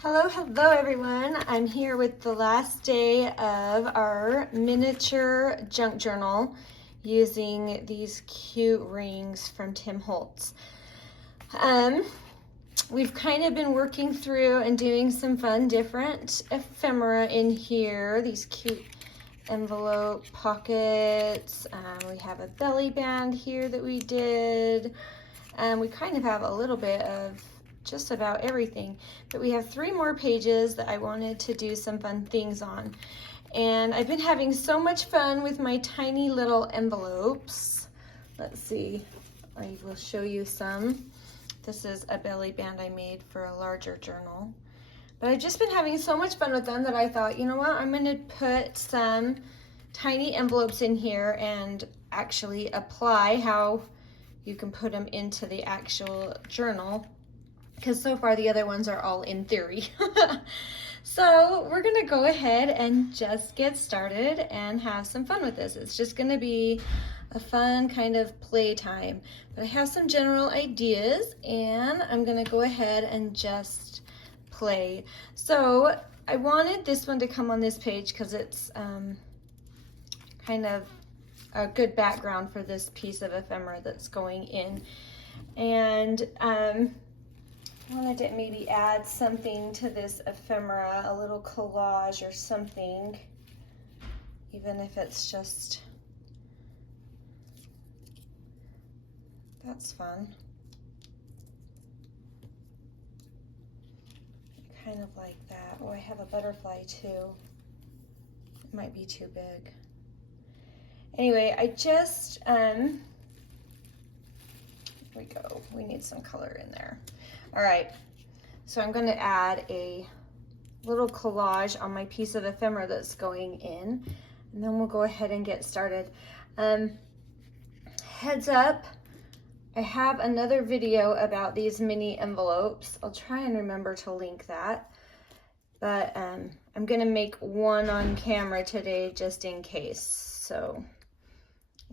Hello everyone. I'm here with the last day of our miniature junk journal using these cute rings from Tim Holtz. We've kind of been working through and doing some fun different ephemera in here, these cute envelope pockets. We have a belly band here that we did. We kind of have a little bit of just about everything, but we have 3 more pages that I wanted to do some fun things on. And I've been having so much fun with my tiny little envelopes. Let's see, I will show you some. This is a belly band I made for a larger journal. But I've just been having so much fun with them that I thought, you know what, I'm gonna put some tiny envelopes in here and actually apply how you can put them into the actual journal, because so far the other ones are all in theory. So we're gonna go ahead and just get started and have some fun with this. It's just gonna be a fun kind of play time. But I have some general ideas and I'm gonna go ahead and just play. So I wanted this one to come on this page because it's kind of a good background for this piece of ephemera that's going in. And I wanted to maybe add something to this ephemera, a little collage or something, even if it's just, that's fun. Kind of like that. Oh, I have a butterfly too. It might be too big. Anyway, I just, here we go. We need some color in there. All right, so I'm going to add a little collage on my piece of ephemera that's going in, and then we'll go ahead and get started. Heads up, I have another video about these mini envelopes. I'll try and remember to link that, but I'm going to make one on camera today just in case. So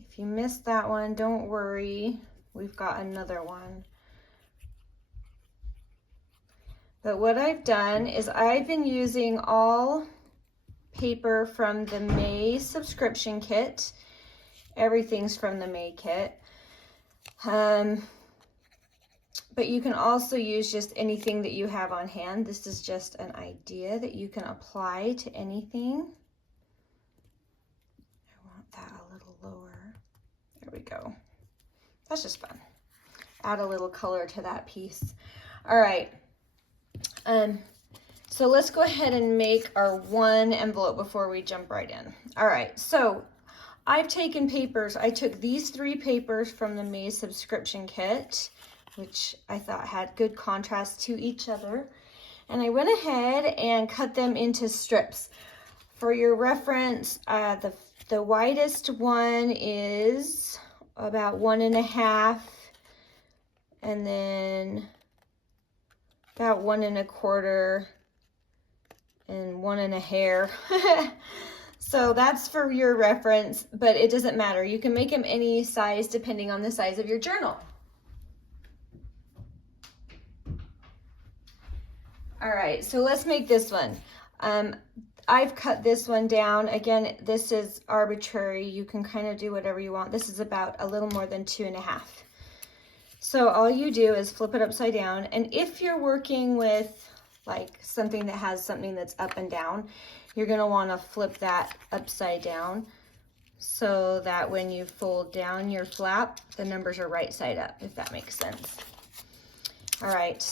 if you missed that one, don't worry, we've got another one. But what I've done is I've been using all paper from the May subscription kit. Everything's from the May kit. But you can also use just anything that you have on hand. This is just an idea that you can apply to anything. I want that a little lower. There we go. That's just fun. Add a little color to that piece. All right. So let's go ahead and make our one envelope before we jump right in. All right, so I've taken papers. I took these 3 papers from the May subscription kit, which I thought had good contrast to each other. And I went ahead and cut them into strips. For your reference, the widest one is about 1.5, and then about 1 1/4 and 1 1/2. So that's for your reference, but it doesn't matter. You can make them any size depending on the size of your journal. All right, so let's make this one. I've cut this one down. Again, this is arbitrary. You can kind of do whatever you want. This is about a little more than 2.5. So all you do is flip it upside down, and if you're working with like something that has something that's up and down, you're going to want to flip that upside down so that when you fold down your flap, the numbers are right side up, if that makes sense. All right,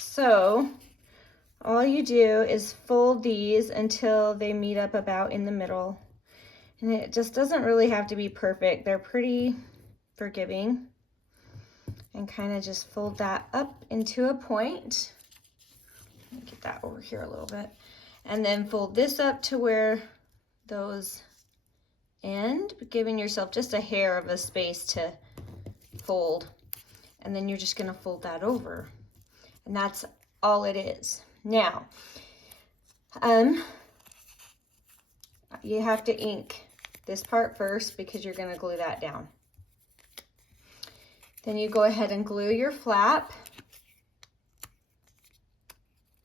so all you do is fold these until they meet up about in the middle, and it just doesn't really have to be perfect. They're pretty forgiving. And kind of just fold that up into a point. Let me get that over here a little bit. And then fold this up to where those end, giving yourself just a hair of a space to fold. And then you're just gonna fold that over. And that's all it is. Now, you have to ink this part first because you're gonna glue that down. Then you go ahead and glue your flap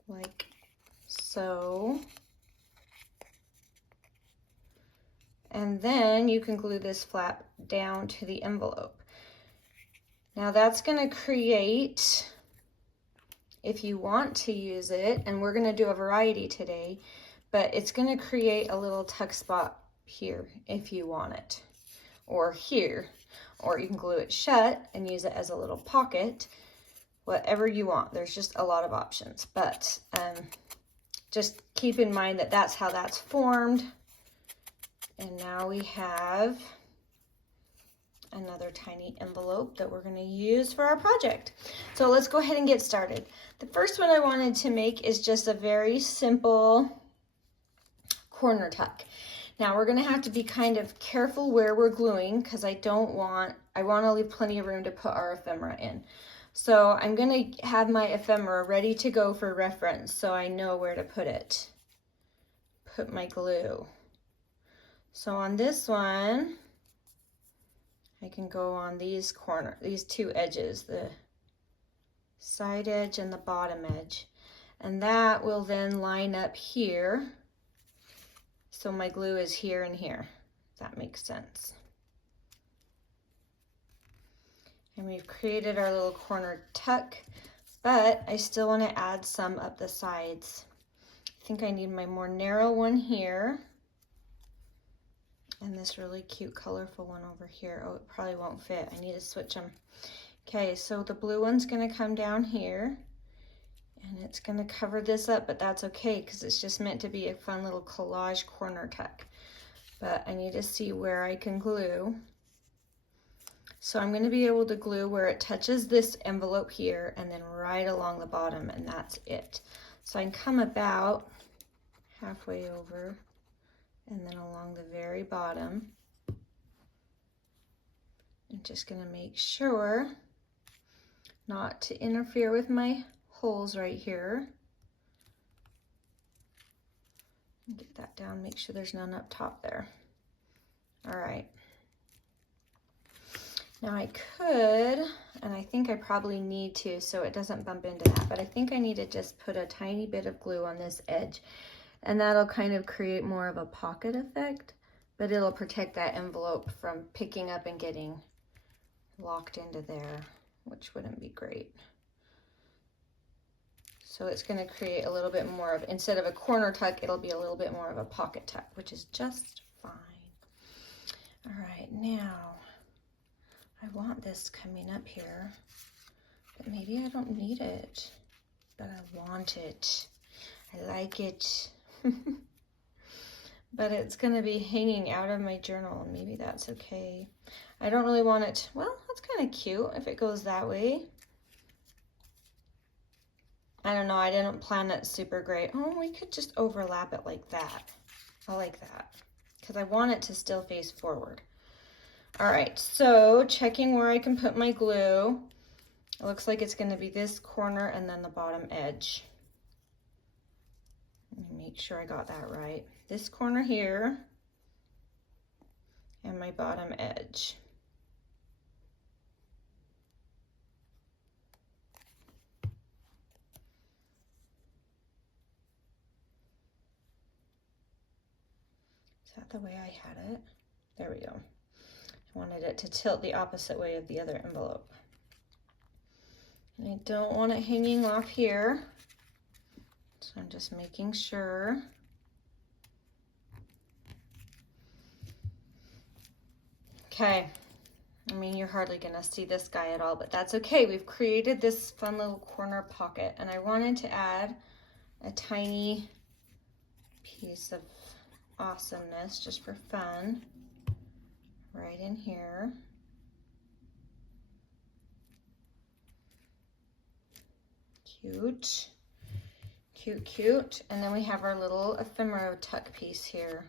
like so. And then you can glue this flap down to the envelope. Now that's going to create, if you want to use it, and we're going to do a variety today, but it's going to create a little tuck spot here if you want it, or here, or you can glue it shut and use it as a little pocket, whatever you want. There's just a lot of options, but just keep in mind that that's how that's formed. And now we have another tiny envelope that we're going to use for our project. So let's go ahead and get started. The first one I wanted to make is just a very simple corner tuck. Now we're going to have to be kind of careful where we're gluing, because I want to leave plenty of room to put our ephemera in. So I'm going to have my ephemera ready to go for reference so I know where to put it. Put my glue. So on this one, I can go on these two edges, the side edge and the bottom edge. And that will then line up here. So my glue is here and here. If that makes sense. And we've created our little corner tuck, but I still want to add some up the sides. I think I need my more narrow one here. And this really cute colorful one over here. Oh, it probably won't fit. I need to switch them. Okay, so the blue one's going to come down here. And it's going to cover this up, but that's okay because it's just meant to be a fun little collage corner tuck. But I need to see where I can glue. So I'm going to be able to glue where it touches this envelope here and then right along the bottom, and that's it. So I can come about halfway over and then along the very bottom. I'm just going to make sure not to interfere with my holes right here. Get that down, make sure there's none up top there. All right. Now I could, and I think I probably need to so it doesn't bump into that, but I think I need to just put a tiny bit of glue on this edge, and that'll kind of create more of a pocket effect, but it'll protect that envelope from picking up and getting locked into there, which wouldn't be great. So it's going to create a little bit more of, instead of a corner tuck, it'll be a little bit more of a pocket tuck, which is just fine. All right, now I want this coming up here, but maybe I don't need it, but I want it. I like it. But it's going to be hanging out of my journal, and maybe that's okay. I don't really want it. Well, that's kind of cute if it goes that way. I don't know, I didn't plan it super great. Oh, we could just overlap it like that. I like that, because I want it to still face forward. All right, so checking where I can put my glue. It looks like it's going to be this corner and then the bottom edge. Let me make sure I got that right. This corner here and my bottom edge. Is that the way I had it? There we go. I wanted it to tilt the opposite way of the other envelope. And I don't want it hanging off here. So I'm just making sure. Okay. I mean, you're hardly gonna see this guy at all, but that's okay. We've created this fun little corner pocket, and I wanted to add a tiny piece of awesomeness just for fun right in here. Cute, cute, cute. And then we have our little ephemera tuck piece here.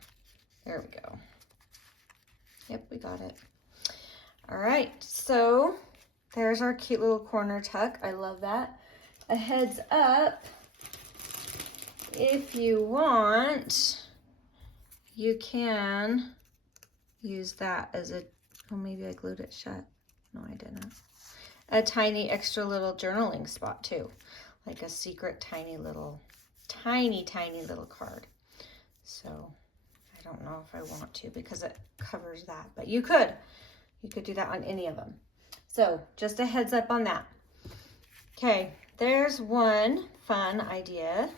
There we go. Yep, we got it. All right, so there's our cute little corner tuck. I love that. A heads up, if you want, you can use that as a, oh, maybe I glued it shut. No, I didn't. A tiny extra little journaling spot too, like a secret tiny little tiny, tiny little card. So I don't know if I want to because it covers that, but you could do that on any of them. So just a heads up on that. Okay, there's one fun idea.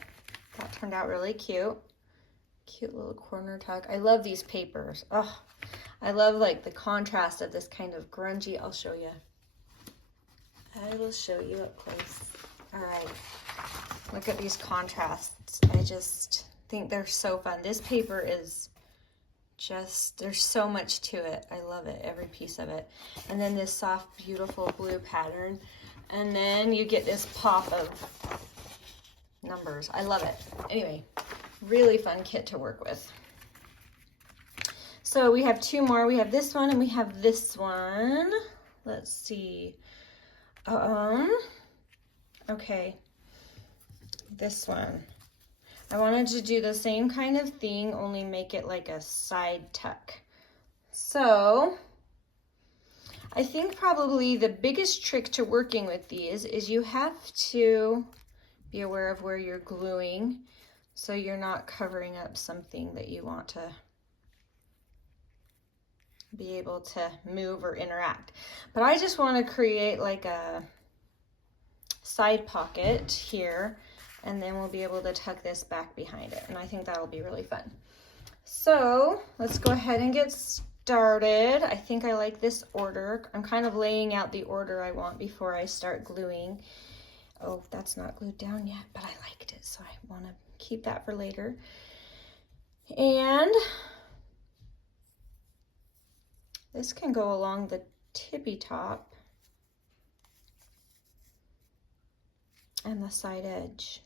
That turned out really cute. Cute little corner tuck. I love these papers. Oh, I love like the contrast of this kind of grungy. I'll show you. I will show you up close. All right, look at these contrasts. I just think they're so fun. This paper is just, there's so much to it. I love it, every piece of it. And then this soft, beautiful blue pattern. And then you get this pop of numbers. I love it. Anyway, really fun kit to work with. So we have two more. We have this one and we have this one. Let's see. Okay, this one. I wanted to do the same kind of thing, only make it like a side tuck. So I think probably the biggest trick to working with these is you have to be aware of where you're gluing so you're not covering up something that you want to be able to move or interact. But I just want to create like a side pocket here, and then we'll be able to tuck this back behind it, and I think that'll be really fun. So let's go ahead and get started. I think I like this order. I'm kind of laying out the order I want before I start gluing. Oh, that's not glued down yet, but I liked it, so I want to keep that for later. And this can go along the tippy top and the side edge.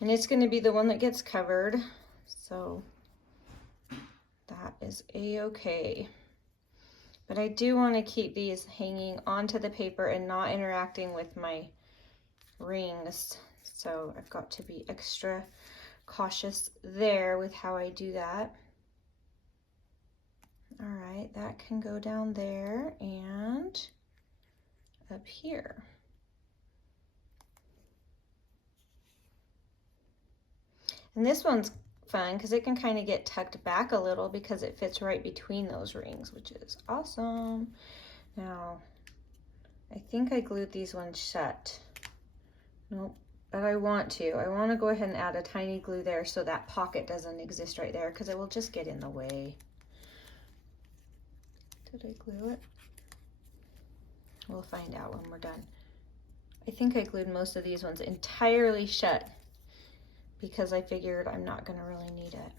And it's going to be the one that gets covered, so that is a-okay. But I do want to keep these hanging onto the paper and not interacting with my rings, so I've got to be extra cautious there with how I do that. All right, that can go down there and up here. And this one's fun because it can kind of get tucked back a little because it fits right between those rings, which is awesome. Now, I think I glued these ones shut. Nope, but I want to go ahead and add a tiny glue there so that pocket doesn't exist right there because it will just get in the way. Did I glue it? We'll find out when we're done. I think I glued most of these ones entirely shut because I figured I'm not going to really need it.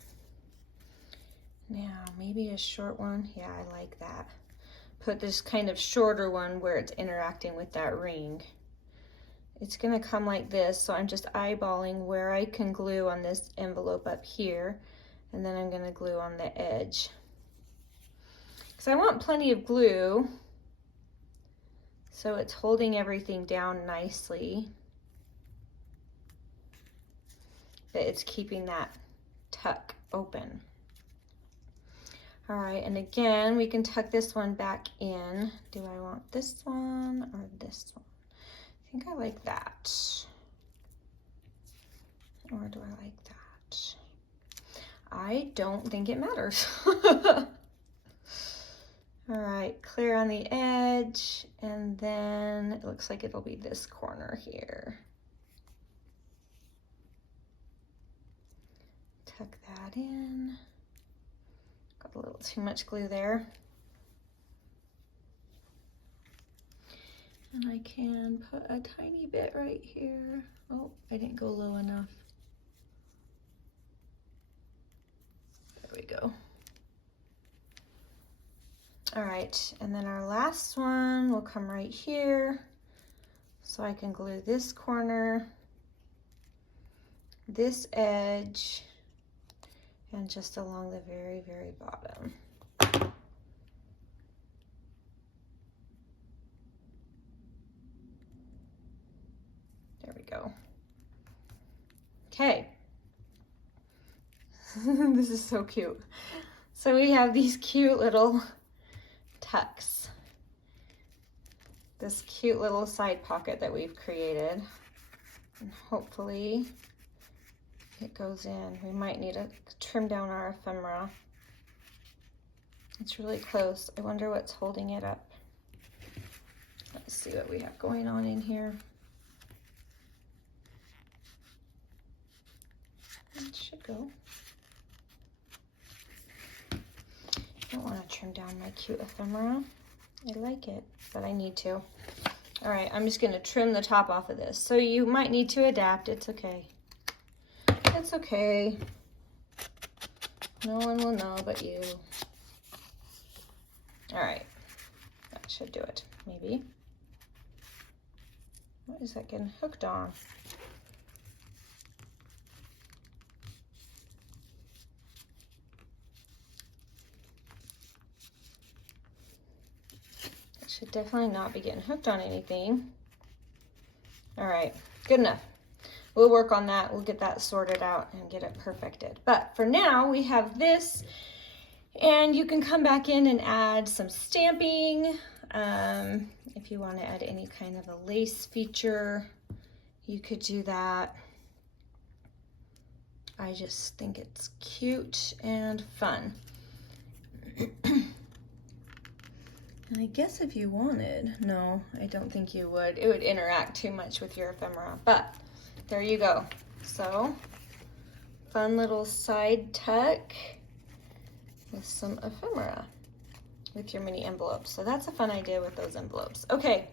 Now, maybe a short one. Yeah, I like that. Put this kind of shorter one where it's interacting with that ring. It's going to come like this, so I'm just eyeballing where I can glue on this envelope up here, and then I'm going to glue on the edge. Because I want plenty of glue, so it's holding everything down nicely, but it's keeping that tuck open. All right, and again, we can tuck this one back in. Do I want this one or this one? I think I like that. Or do I like that? I don't think it matters. All right, clear on the edge, and then it looks like it'll be this corner here. Tuck that in. Got a little too much glue there. And I can put a tiny bit right here. Oh, I didn't go low enough. There we go. All right, and then our last one will come right here. So I can glue this corner, this edge, and just along the very, very bottom. There we go. Okay. This is so cute. So we have these cute little tucks. this cute little side pocket that we've created. And hopefully it goes in. We might need to trim down our ephemera. It's really close. I wonder what's holding it up. Let's see what we have going on in here. It should go. I don't want to trim down my cute ephemera. I like it, but I need to. All right, I'm just gonna trim the top off of this. So you might need to adapt. It's okay. It's okay. No one will know but you. All right, that should do it, maybe. What is that getting hooked on? It should definitely not be getting hooked on anything. All right, good enough. We'll work on that. We'll get that sorted out and get it perfected. But for now, we have this, and you can come back in and add some stamping. If you want to add any kind of a lace feature, you could do that. I just think it's cute and fun. And I guess if you wanted, no, I don't think you would. It would interact too much with your ephemera, but there you go. So, fun little side tuck with some ephemera with your mini envelopes. So that's a fun idea with those envelopes. Okay,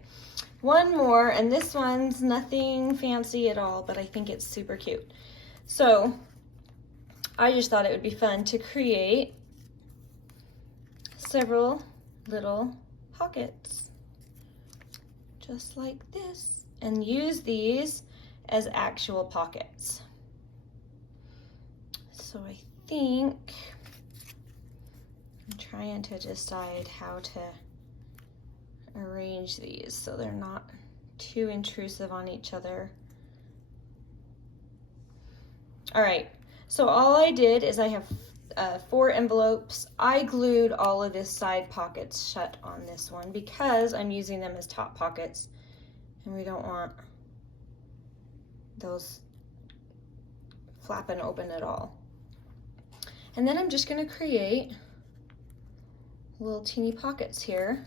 one more, and this one's nothing fancy at all, but I think it's super cute. So I just thought it would be fun to create several little pockets just like this and use these as actual pockets. So I think I'm trying to decide how to arrange these so they're not too intrusive on each other. All right, so all I did is I have 4 envelopes. I glued all of this side pockets shut on this one because I'm using them as top pockets and we don't want those flapping open at all. And then I'm just going to create little teeny pockets here,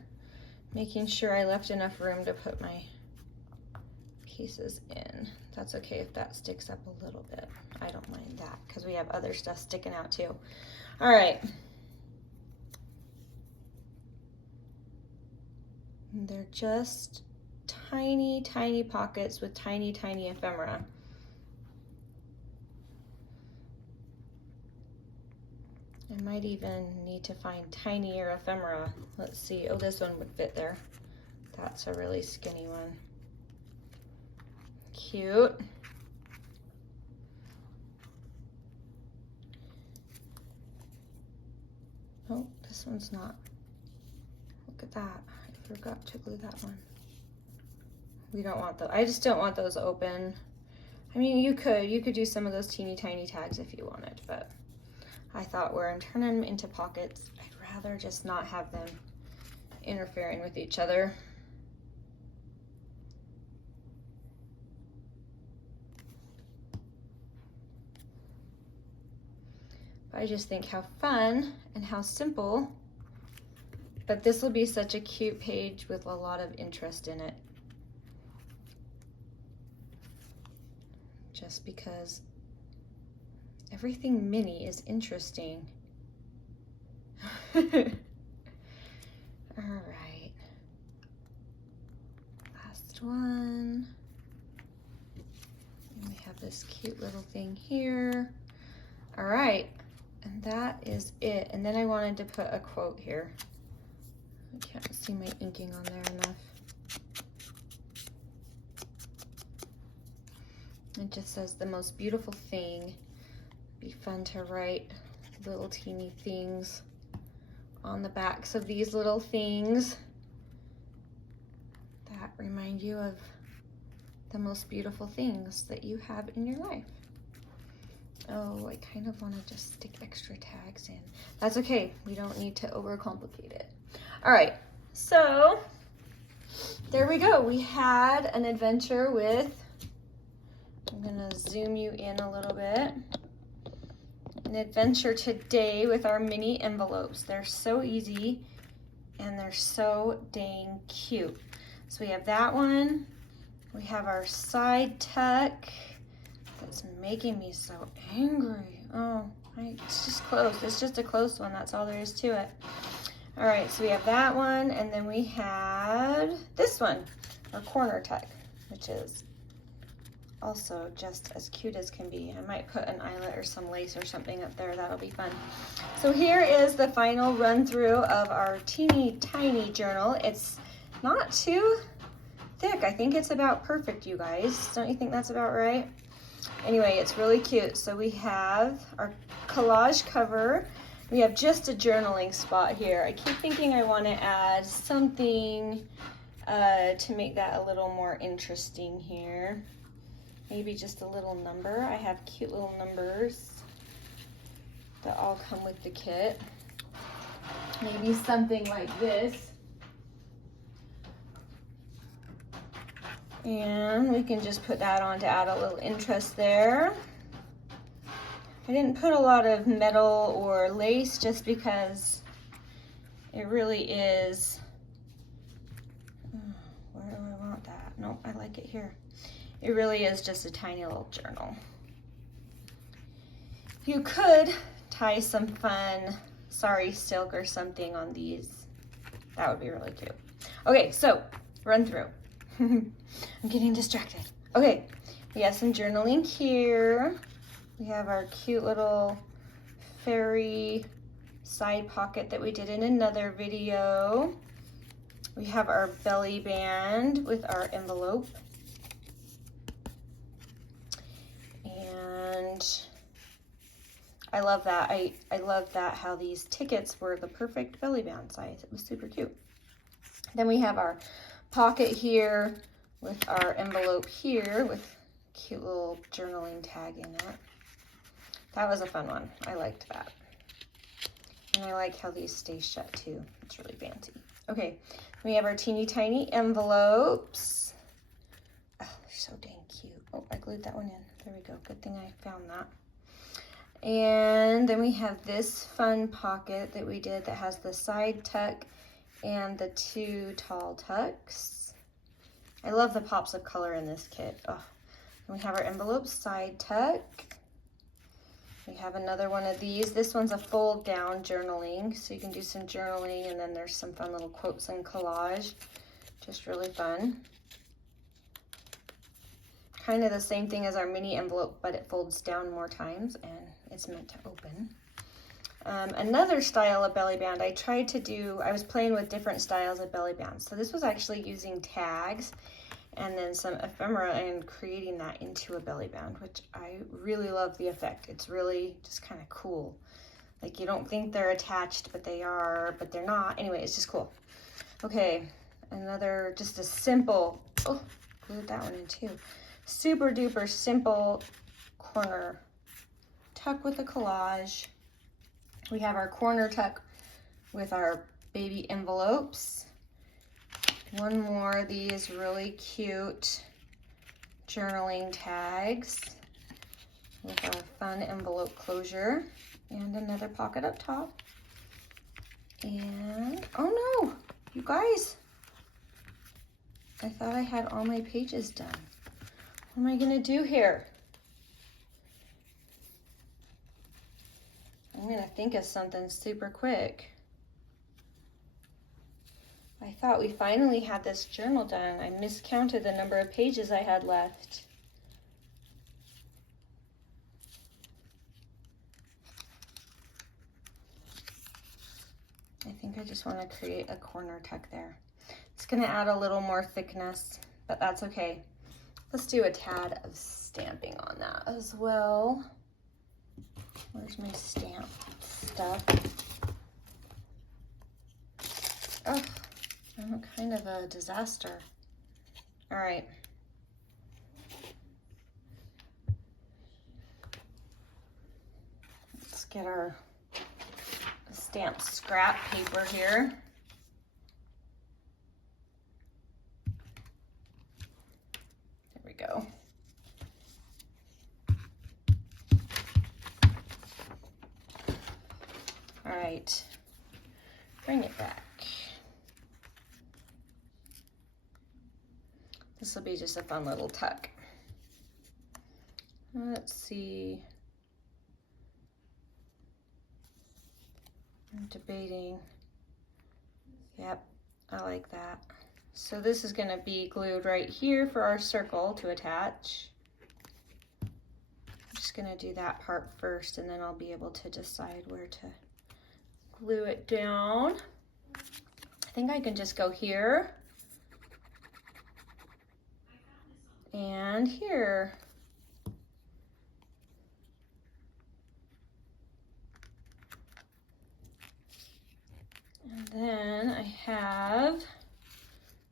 making sure I left enough room to put my pieces in. That's okay if that sticks up a little bit. I don't mind that because we have other stuff sticking out too. All right. And they're just tiny, tiny pockets with tiny, tiny ephemera. I might even need to find tinier ephemera. Let's see. Oh, this one would fit there. That's a really skinny one. Cute. Oh, this one's not. Look at that. I forgot to glue that one. We don't want those. I just don't want those open. I mean, you could do some of those teeny tiny tags if you wanted, but I thought where I'm turning them into pockets, I'd rather just not have them interfering with each other. I just think how fun and how simple, but this will be such a cute page with a lot of interest in it. Just because everything mini is interesting. All right, last one. And we have this cute little thing here. All right. And that is it. And then I wanted to put a quote here. I can't see my inking on there enough. It just says the most beautiful thing. Be fun to write little teeny things on the backs of these little things that remind you of the most beautiful things that you have in your life. Oh, I kind of want to just stick extra tags in. That's okay. We don't need to overcomplicate it. All right. So there we go. We had an adventure with, I'm gonna zoom you in a little bit. An adventure today with our mini envelopes. They're so easy and they're so dang cute. So we have that one. We have our side tuck. That's making me so angry. Oh, it's just closed. It's just a closed one. That's all there is to it. All right, so we have that one, and then we had this one, our corner tuck, which is also just as cute as can be. I might put an eyelet or some lace or something up there. That'll be fun. So here is the final run through of our teeny tiny journal. It's not too thick. I think it's about perfect, you guys. Don't you think that's about right? Anyway, it's really cute. So we have our collage cover. We have just a journaling spot here. I keep thinking I want to add something to make that a little more interesting here. Maybe just a little number. I have cute little numbers that all come with the kit. Maybe something like this. And we can just put that on to add a little interest there. I didn't put a lot of metal or lace just because it really is, where do I want that? Nope, I like it here. It really is just a tiny little journal. You could tie some fun sari silk or something on these. That would be really cute. Okay, so run through. I'm getting distracted. Okay, we have some journaling here. We have our cute little fairy side pocket that we did in another video. We have our belly band with our envelope. And I love that. I love that how these tickets were the perfect belly band size. It was super cute. Then we have our pocket here with our envelope here with cute little journaling tag in it. That was a fun one. I liked that. And I like how these stay shut too. It's really fancy. Okay, we have our teeny tiny envelopes. Oh, they're so dang cute. Oh, I glued that one in. There we go. Good thing I found that. And then we have this fun pocket that we did that has the side tuck and the two tall tucks. I love the pops of color in this kit. Oh, and we have our envelope side tuck. We have another one of these. This one's a fold down journaling, so you can do some journaling, and then there's some fun little quotes and collage. Just really fun. Kind of the same thing as our mini envelope, but it folds down more times and it's meant to open. Another style of belly band I tried to do, I was playing with different styles of belly bands. So this was actually using tags and then some ephemera and creating that into a belly band, which I really love the effect. It's really just kind of cool. Like you don't think they're attached, but they are, but they're not. Anyway, it's just cool. Okay, another, just a simple, oh, glued that one in too. Super duper simple corner tuck with a collage. We have our corner tuck with our baby envelopes. One more of these really cute journaling tags with our fun envelope closure and another pocket up top. And, oh no, you guys, I thought I had all my pages done. What am I gonna do here? I'm gonna think of something super quick. I thought we finally had this journal done. I miscounted the number of pages I had left. I think I just want to create a corner tuck there. It's gonna add a little more thickness, but that's okay. Let's do a tad of stamping on that as well. Where's my stamp stuff? Oh, I'm kind of a disaster. All right. Let's get our stamp scrap paper here. right, bring it back. This will be just a fun little tuck. Let's see. I'm debating. Yep, I like that. So this is going to be glued right here for our circle to attach. I'm just going to do that part first, and then I'll be able to decide where to glue it down. I think I can just go here and here. And then I have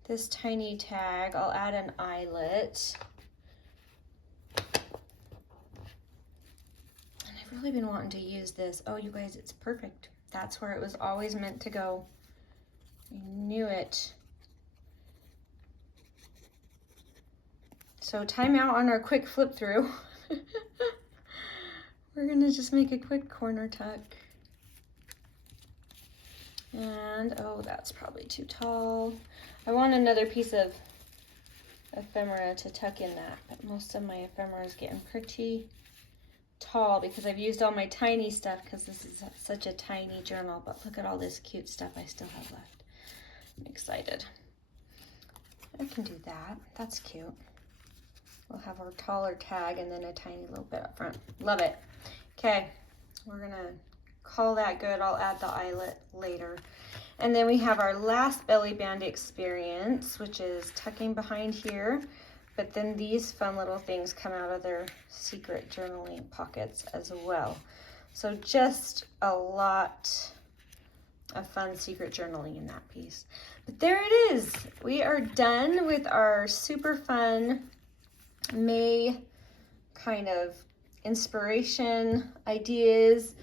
this tiny tag. I'll add an eyelet. And I've really been wanting to use this. Oh, you guys, it's perfect. That's where it was always meant to go. I knew it. So time out on our quick flip through. We're gonna just make a quick corner tuck. And, oh, that's probably too tall. I want another piece of ephemera to tuck in that, but most of my ephemera is getting pretty tall because I've used all my tiny stuff because this is such a tiny journal, but look at all this cute stuff I still have left. I'm excited. I can do that. That's cute. We'll have our taller tag and then a tiny little bit up front. Love it. Okay, we're gonna call that good. I'll add the eyelet later. And then we have our last belly band experience, which is tucking behind here, but then these fun little things come out of their secret journaling pockets as well. So just a lot of fun secret journaling in that piece. But there it is. We are done with our super fun May kind of inspiration ideas.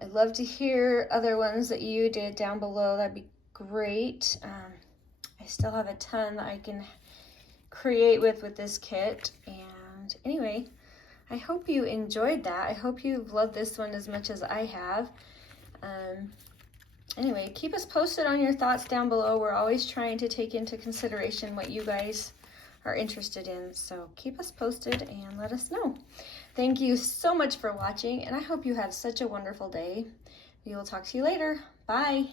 I'd love to hear other ones that you did down below. That'd be great. I still have a ton that I can create with this kit. And anyway, I hope you enjoyed that. I hope you've loved this one as much as I have. Anyway, keep us posted on your thoughts down below. We're always trying to take into consideration what you guys are interested in. So keep us posted and let us know. Thank you so much for watching, and I hope you have such a wonderful day. We will talk to you later. Bye.